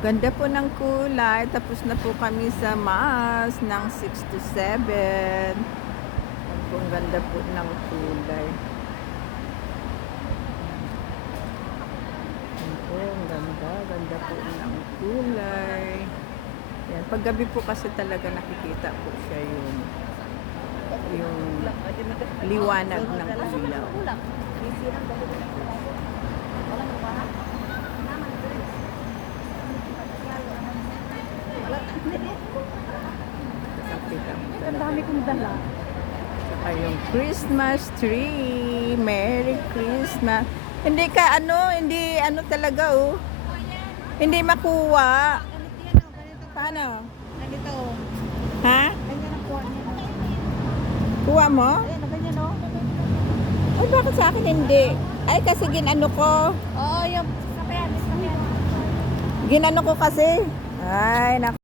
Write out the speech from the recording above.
Ganda po ng kulay. Tapos na po kami sa mass ng 6 to 7. Ang ganda po ng kulay. Ang ganda. Ganda po ng kulay. Yan. Paggabi po kasi talaga nakikita po siya yung liwanag ng ilaw. Ang dami kong dala. Saka yung Christmas tree. Merry Christmas. Hindi ka hindi talaga Hindi makuha. Paano? Ganito. Ha? Ganyan ang kuha niya. Kuha mo? Ayan, ganyan o. Ay, bakit sa akin hindi? Ay, kasi ginano ko. Oo, yung sapayan. Ginano ko kasi. Ay, naku.